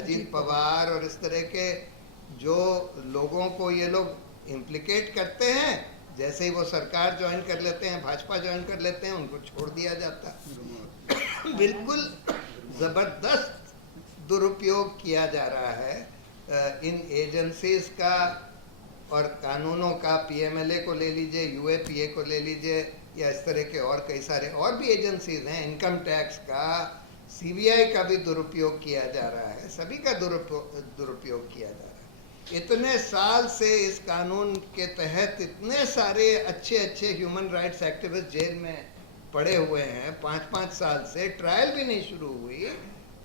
अजीत पवार और इस तरह के जो लोगों को ये लोग इम्प्लिकेट करते हैं, जैसे ही वो सरकार ज्वाइन कर लेते हैं, भाजपा ज्वाइन कर लेते हैं, उनको छोड़ दिया जाता है। बिल्कुल ज़बरदस्त दुरुपयोग किया जा रहा है इन एजेंसीज का और कानूनों का। पीएमएलए को ले लीजिए, यूएपीए को ले लीजिए, या इस तरह के और कई सारे और भी एजेंसीज हैं, इनकम टैक्स का, सीबीआई का भी दुरुपयोग किया जा रहा है, सभी का दुरुपयोग किया जा रहा है। इतने साल से इस कानून के तहत इतने सारे अच्छे अच्छे ह्यूमन राइट्स एक्टिविस्ट जेल में पड़े हुए हैं, 5-5 साल से ट्रायल भी नहीं शुरू हुई।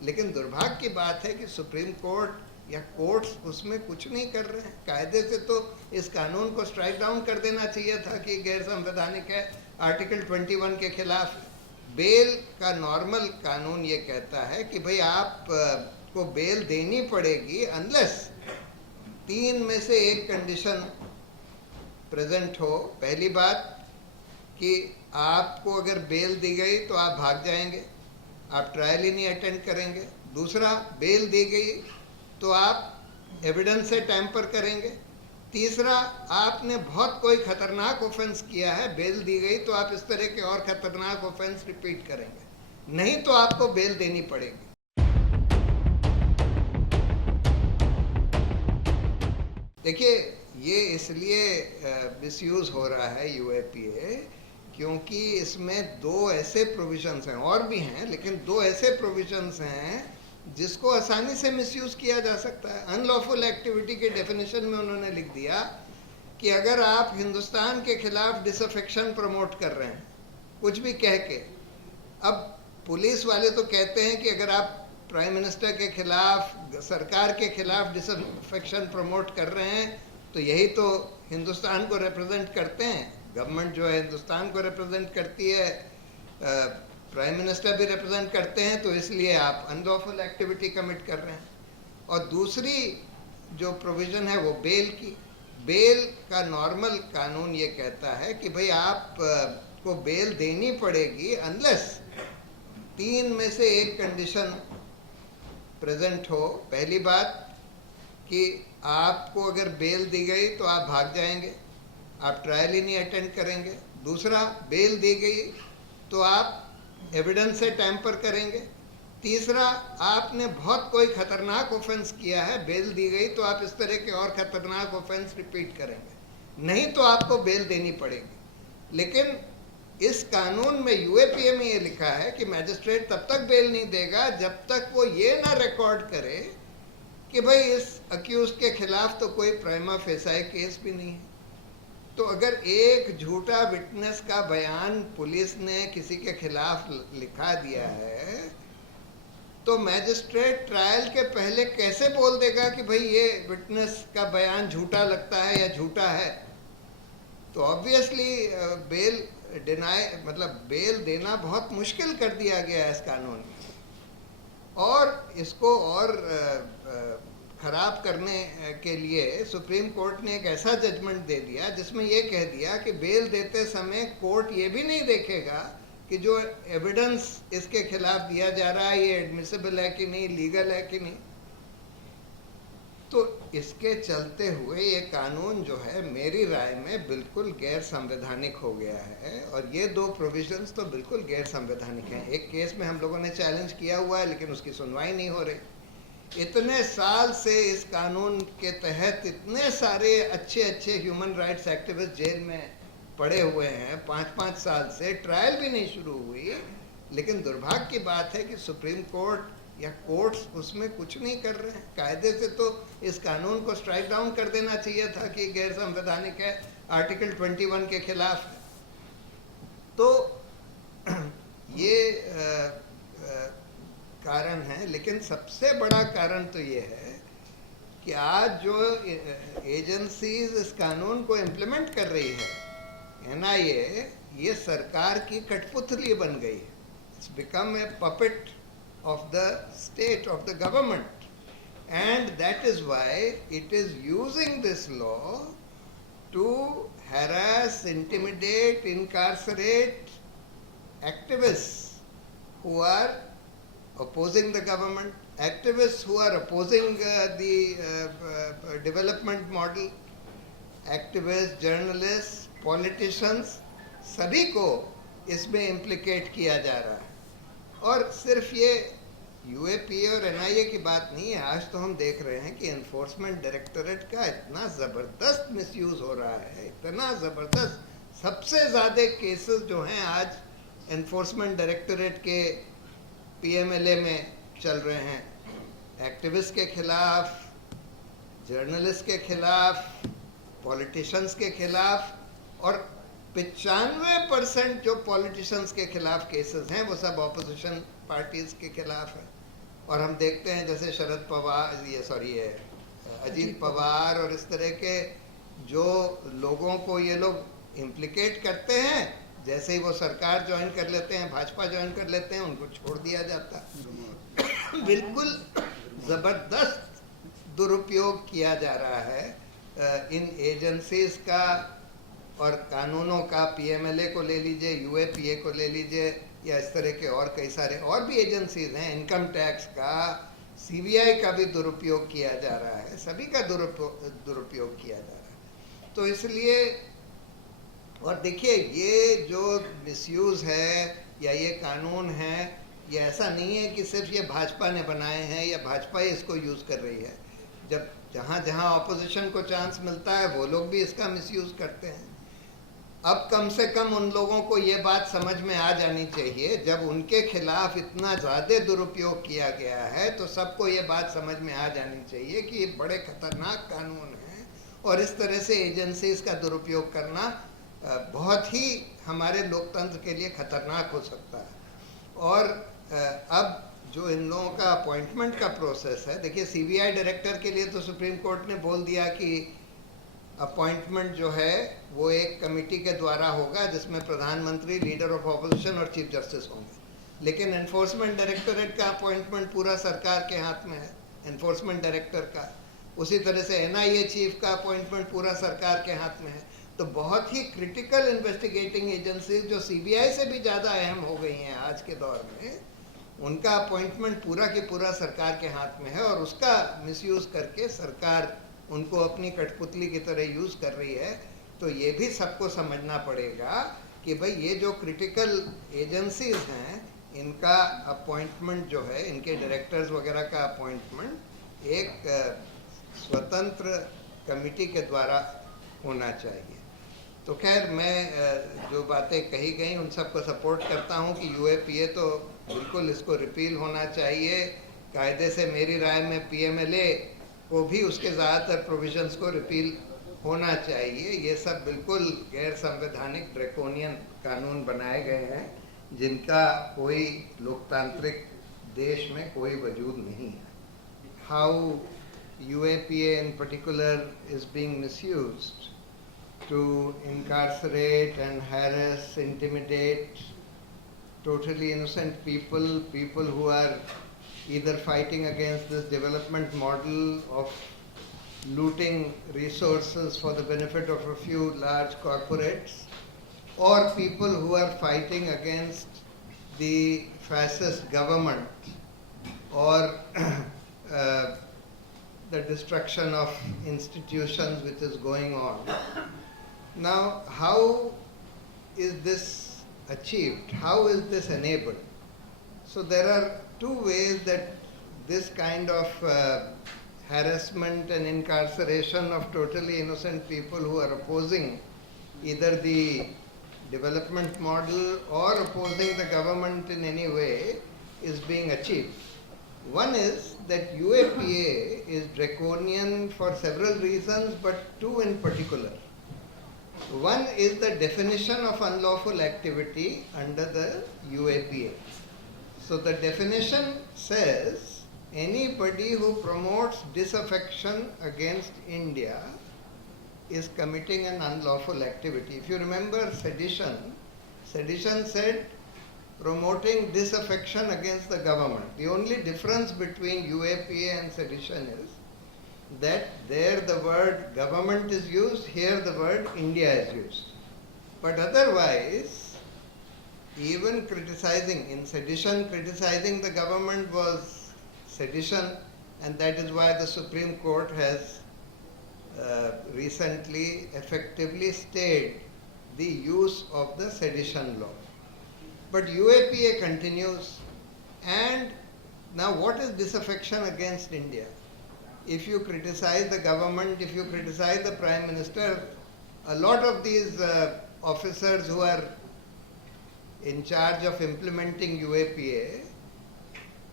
लेकिन दुर्भाग्य की बात है कि सुप्रीम कोर्ट या कोर्ट्स उसमें कुछ नहीं कर रहे हैं। कायदे से तो इस कानून को स्ट्राइक डाउन कर देना चाहिए था कि गैर संवैधानिक है। आर्टिकल 21 के खिलाफ बेल का नॉर्मल कानून ये कहता है कि भाई आप को बेल देनी पड़ेगी अनलेस 3 में से 1 कंडीशन प्रेजेंट हो। पहली बात कि आपको अगर बेल दी गई तो आप भाग जाएंगे, आप ट्रायल ही नहीं अटेंड करेंगे। दूसरा, बेल दी गई तो आप एविडेंस से टैम्पर करेंगे। तीसरा, आपने बहुत कोई खतरनाक ऑफेंस किया है, बेल दी गई तो आप इस तरह के और खतरनाक ऑफेंस रिपीट करेंगे, नहीं तो आपको बेल देनी पड़ेगी। देखिए, ये इसलिए मिसयूज हो रहा है यूएपीए क्योंकि इसमें 2 ऐसे प्रोविजंस हैं, और भी हैं, लेकिन 2 ऐसे प्रोविजंस हैं जिसको आसानी से मिसयूज किया जा सकता है। अनलॉफुल एक्टिविटी के डेफिनेशन में उन्होंने लिख दिया कि अगर आप हिंदुस्तान के खिलाफ डिसअफेक्शन प्रमोट कर रहे हैं, कुछ भी कह के। अब पुलिस वाले तो कहते हैं कि अगर आप प्राइम मिनिस्टर के खिलाफ, सरकार के खिलाफ डिसअफेक्शन प्रमोट कर रहे हैं तो यही तो हिंदुस्तान को रिप्रेजेंट करते हैं। गवर्नमेंट जो है हिंदुस्तान को रिप्रेजेंट करती है, प्राइम मिनिस्टर भी रिप्रेजेंट करते हैं, तो इसलिए आप अनलॉफुल एक्टिविटी कमिट कर रहे हैं। और दूसरी जो प्रोविज़न है वो बेल की। बेल का नॉर्मल कानून ये कहता है कि भाई आप को बेल देनी पड़ेगी अनलेस 3 में से 1 कंडीशन प्रेजेंट हो। पहली बात कि आपको अगर बेल दी गई तो आप भाग जाएंगे, आप ट्रायल ही नहीं अटेंड करेंगे। दूसरा, बेल दी गई तो आप एविडेंस से टैम्पर करेंगे। तीसरा, आपने बहुत कोई खतरनाक ऑफेंस किया है, बेल दी गई तो आप इस तरह के और खतरनाक ऑफेंस रिपीट करेंगे, नहीं तो आपको बेल देनी पड़ेगी। लेकिन इस कानून में, यूएपीए में ये लिखा है कि मैजिस्ट्रेट तब तक बेल नहीं देगा जब तक वो ये ना रिकॉर्ड करे कि भाई इस अक्यूज के खिलाफ तो कोई प्राइमा फेसाई केस भी नहीं है। तो अगर एक झूठा विटनेस का बयान पुलिस ने किसी के खिलाफ लिखा दिया है तो मैजिस्ट्रेट ट्रायल के पहले कैसे बोल देगा कि भाई ये विटनेस का बयान झूठा लगता है या झूठा है? तो ऑब्वियसली बेल बेल देना बहुत मुश्किल कर दिया गया है इस कानून में। और इसको और खराब करने के लिए सुप्रीम कोर्ट ने एक ऐसा जजमेंट दे दिया जिसमें ये कह दिया कि बेल देते समय कोर्ट ये भी नहीं देखेगा कि जो एविडेंस इसके खिलाफ दिया जा रहा है ये एडमिसिबल है कि नहीं, लीगल है कि नहीं। तो इसके चलते हुए ये कानून जो है मेरी राय में बिल्कुल गैर संवैधानिक हो गया है। और ये 2 प्रोविजंस तो बिल्कुल गैर संवैधानिक हैं। एक केस में हम लोगों ने चैलेंज किया हुआ है लेकिन उसकी सुनवाई नहीं हो रही। इतने साल से इस कानून के तहत इतने सारे अच्छे अच्छे ह्यूमन राइट्स एक्टिविस्ट जेल में पड़े हुए हैं, 5-5 साल से ट्रायल भी नहीं शुरू हुई। लेकिन दुर्भाग्य की बात है कि सुप्रीम कोर्ट या कोर्ट्स उसमें कुछ नहीं कर रहे हैं। कायदे से तो इस कानून को स्ट्राइक डाउन कर देना चाहिए था कि गैर संवैधानिक है, आर्टिकल 21 के खिलाफ है। तो ये कारण है। लेकिन सबसे बड़ा कारण तो ये है कि आज जो एजेंसीज इस कानून को इम्प्लीमेंट कर रही है, एनआईए, ये सरकार की कठपुतली बन गई है। It's become a puppet of the state, of the government, and that is why it is using this law to harass, intimidate, incarcerate activists who are opposing the government, activists who are opposing the development model, activists, journalists, politicians, सभी को इसमें इम्प्लिकेट किया जा रहा है। और सिर्फ ये यूएपीए और एनआईए की बात नहीं है, आज तो हम देख रहे हैं कि एनफोर्समेंट डायरेक्टोरेट का इतना ज़बरदस्त मिसयूज़ हो रहा है, इतना ज़बरदस्त। सबसे ज़्यादा केसेस जो हैं आज एनफोर्समेंट डायरेक्टोरेट के पीएमएलए में चल रहे हैं, एक्टिविस्ट के खिलाफ, जर्नलिस्ट के खिलाफ, पॉलिटिशियंस के खिलाफ, और 95% जो पॉलिटिशियंस के खिलाफ केसेस हैं वो सब ऑपोजिशन पार्टीज के खिलाफ है। और हम देखते हैं जैसे शरद पवार, ये अजीत पवार और इस तरह के जो लोगों को ये लोग इम्प्लिकेट करते हैं, जैसे ही वो सरकार ज्वाइन कर लेते हैं, भाजपा ज्वाइन कर लेते हैं, उनको छोड़ दिया जाता है। बिल्कुल ज़बरदस्त दुरुपयोग किया जा रहा है इन एजेंसीज का और कानूनों का। पीएमएलए को ले लीजिए, यूएपीए को ले लीजिए, या इस तरह के और कई सारे और भी एजेंसीज हैं, इनकम टैक्स का, सीबीआई का भी दुरुपयोग किया जा रहा है, सभी का दुरुपयोग किया जा रहा है। तो इसलिए, और देखिए ये जो मिसयूज़ है या ये कानून है, ये ऐसा नहीं है कि सिर्फ ये भाजपा ने बनाए हैं या भाजपा ही इसको यूज़ कर रही है। जब जहाँ जहाँ ऑपोजिशन को चांस मिलता है वो लोग भी इसका मिसयूज़ करते हैं। अब कम से कम उन लोगों को ये बात समझ में आ जानी चाहिए, जब उनके खिलाफ इतना ज़्यादा दुरुपयोग किया गया है तो सबको ये बात समझ में आ जानी चाहिए कि ये बड़े खतरनाक कानून हैं और इस तरह से एजेंसीज का दुरुपयोग करना बहुत ही हमारे लोकतंत्र के लिए खतरनाक हो सकता है। और अब जो इन लोगों का अपॉइंटमेंट का प्रोसेस है, देखिए सीबीआई डायरेक्टर के लिए तो सुप्रीम कोर्ट ने बोल दिया कि अपॉइंटमेंट जो है वो एक कमेटी के द्वारा होगा जिसमें प्रधानमंत्री, लीडर ऑफ ऑपोजिशन और चीफ जस्टिस होंगे। लेकिन एनफोर्समेंट डायरेक्टोरेट का अपॉइंटमेंट पूरा सरकार के हाथ में है, एनफोर्समेंट डायरेक्टर का। उसी तरह से एनआईए चीफ का अपॉइंटमेंट पूरा सरकार के हाथ में है। तो बहुत ही क्रिटिकल इन्वेस्टिगेटिंग एजेंसी जो सीबीआई से भी ज़्यादा अहम हो गई हैं आज के दौर में, उनका अपॉइंटमेंट पूरा के पूरा सरकार के हाथ में है और उसका मिसयूज़ करके सरकार उनको अपनी कठपुतली की तरह यूज़ कर रही है। तो ये भी सबको समझना पड़ेगा कि भाई ये जो क्रिटिकल एजेंसीज हैं, इनका अपॉइंटमेंट जो है, इनके डायरेक्टर्स वगैरह का अपॉइंटमेंट एक स्वतंत्र कमेटी के द्वारा होना चाहिए। तो खैर, मैं जो बातें कही गई उन सबको सपोर्ट करता हूँ कि यूएपीए तो बिल्कुल इसको रिपील होना चाहिए कायदे से। मेरी राय में पीएमएलए को भी उसके ज़्यादातर प्रोविजंस को रिपील होना चाहिए। ये सब बिल्कुल गैर संवैधानिक ड्रैकोनियन कानून बनाए गए हैं जिनका कोई लोकतांत्रिक देश में कोई वजूद नहीं है। How UAPA in particular is being misused to incarcerate and harass, intimidate totally innocent people, people who are either fighting against this development model of looting resources for the benefit of a few large corporates, or people who are fighting against the fascist government or the destruction of institutions which is going on. Now, how is this achieved? How is this enabled? So there are two ways that this kind of harassment and incarceration of totally innocent people who are opposing either the development model or opposing the government in any way is being achieved. One is that UAPA is draconian for several reasons, but two in particular. One is the definition of unlawful activity under the UAPA. So the definition says anybody who promotes disaffection against India is committing an unlawful activity. If you remember sedition said promoting disaffection against the government. The only difference between UAPA and sedition is that there the word government is used, here the word India is used. But otherwise, even criticizing, in sedition, criticizing the government was sedition, and that is why the Supreme Court has recently effectively stayed the use of the sedition law. But UAPA continues, and now what is disaffection against India? If you criticize the government, if you criticize the Prime Minister, a lot of these officers who are in charge of implementing UAPA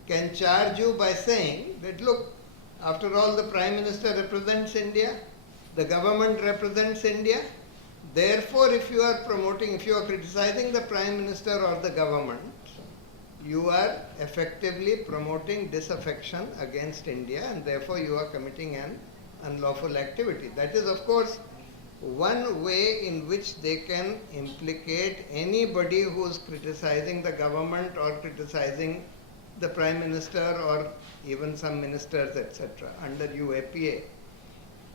can charge you by saying that, look, after all, the Prime Minister represents India, the government represents India. Therefore, if you are criticizing the Prime Minister or the government, you are effectively promoting disaffection against India, and therefore you are committing an unlawful activity. That is, of course, one way in which they can implicate anybody who is criticizing the government or criticizing the Prime Minister or even some ministers, etc., under UAPA.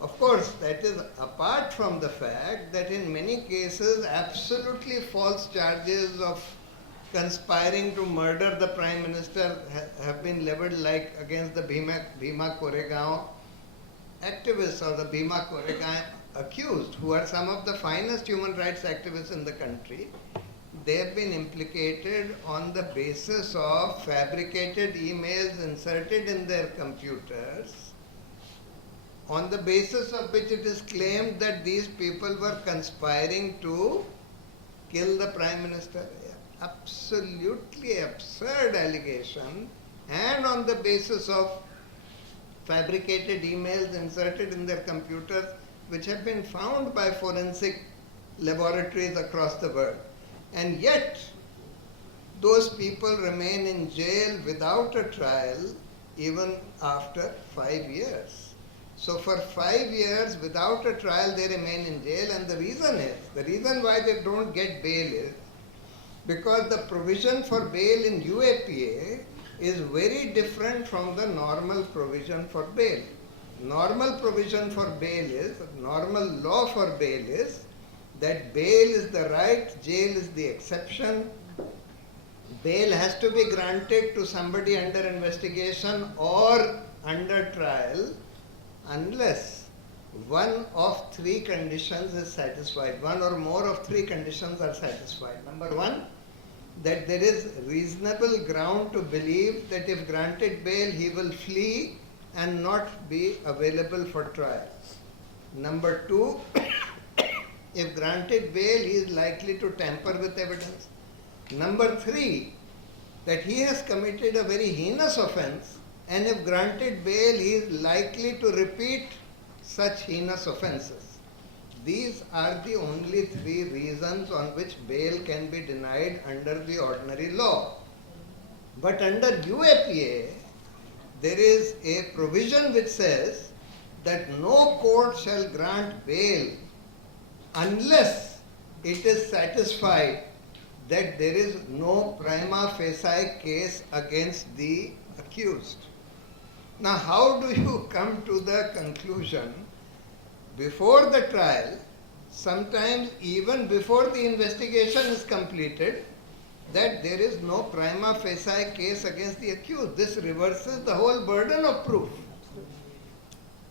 Of course, that is apart from the fact that in many cases absolutely false charges of conspiring to murder the Prime Minister have been leveled, like against the Bhima Koregaon activists or the Bhima Koregaon accused, who are some of the finest human rights activists in the country. They have been implicated on the basis of fabricated emails inserted in their computers, on the basis of which it is claimed that these people were conspiring to kill the Prime Minister. Absolutely absurd allegation, and on the basis of fabricated emails inserted in their computers, which have been found by forensic laboratories across the world. And yet, those people remain in jail without a trial even after 5 years. So for 5 years without a trial they remain in jail, and the reason why they don't get bail is because the provision for bail in UAPA is very different from the normal provision for bail. Normal provision for bail is, normal law for bail is that bail is the right, jail is the exception. Bail has to be granted to somebody under investigation or under trial unless one of three conditions is satisfied, one or more of three conditions are satisfied. Number one, that there is reasonable ground to believe that if granted bail, he will flee and not be available for trial. Number two, if granted bail, he is likely to tamper with evidence. Number three, that he has committed a very heinous offense, and if granted bail, he is likely to repeat such heinous offenses. These are the only three reasons on which bail can be denied under the ordinary law. But under UAPA, there is a provision which says that no court shall grant bail unless it is satisfied that there is no prima facie case against the accused. Now, how do you come to the conclusion before the trial, sometimes even before the investigation is completed, that there is no prima facie case against the accused? This reverses the whole burden of proof.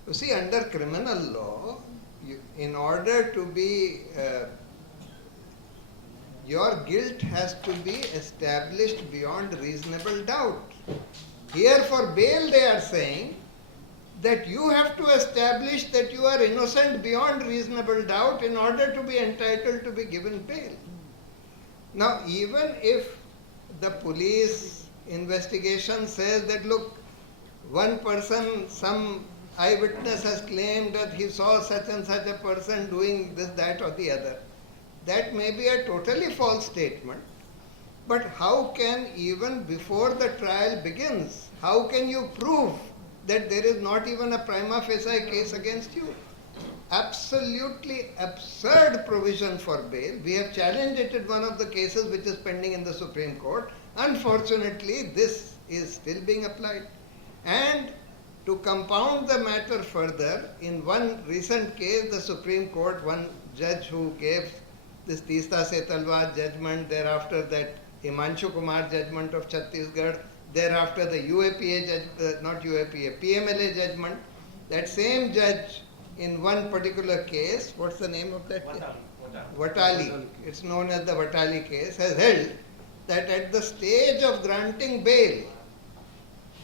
You see, under criminal law, in order to be, your guilt has to be established beyond reasonable doubt. Here for bail they are saying that you have to establish that you are innocent beyond reasonable doubt in order to be entitled to be given bail. Now, even if the police investigation says that, look, one person, some eyewitness has claimed that he saw such and such a person doing this, that or the other, that may be a totally false statement. But how can, even before the trial begins, how can you prove that there is not even a prima facie case against you? Absolutely absurd provision for bail. We have challenged it in one of the cases which is pending in the Supreme Court. Unfortunately, this is still being applied. And to compound the matter further, in one recent case, the Supreme Court, one judge who gave this Teesta Se Talwar judgment, thereafter that Himanshu Kumar judgment of Chhattisgarh, thereafter the UAPA judge, not UAPA, PMLA judgment. That same judge in one particular case, what's the name of that case? Vatali. It's known as the Vatali case, has held that at the stage of granting bail,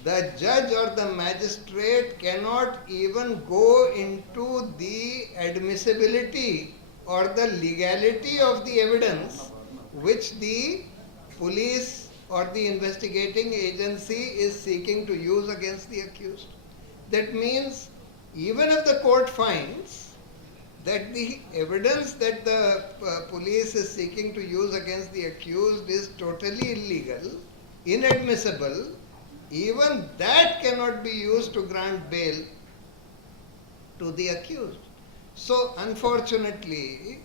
the judge or the magistrate cannot even go into the admissibility or the legality of the evidence which the police or the investigating agency is seeking to use against the accused. That means even if the court finds that the evidence that the police is seeking to use against the accused is totally illegal, inadmissible, even that cannot be used to grant bail to the accused. So unfortunately,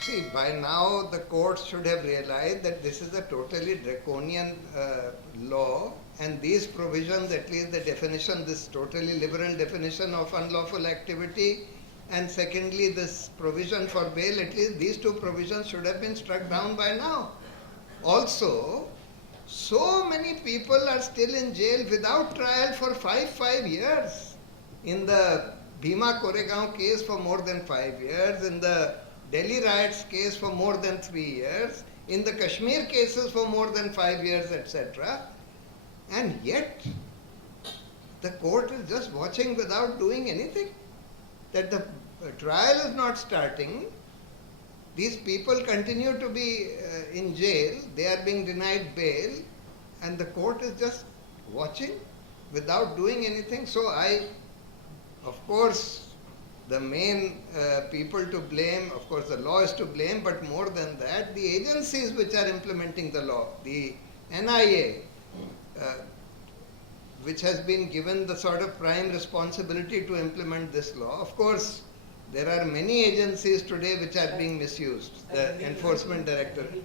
see, by now the courts should have realized that this is a totally draconian law, and these provisions, at least the definition, this totally liberal definition of unlawful activity, and secondly this provision for bail, at least these two provisions should have been struck down by now. Also, so many people are still in jail without trial for five years. In the Bhima Koregaon case for more than 5 years, in the Delhi riots case for more than 3 years, in the Kashmir cases for more than 5 years, etc. And yet, the court is just watching without doing anything. That the trial is not starting. These people continue to be in jail. They are being denied bail. And the court is just watching without doing anything. So of course, the main people to blame, of course the law is to blame, but more than that, the agencies which are implementing the law, the NIA, which has been given the sort of prime responsibility to implement this law. Of course, there are many agencies today which are being misused. The Enforcement Directorate.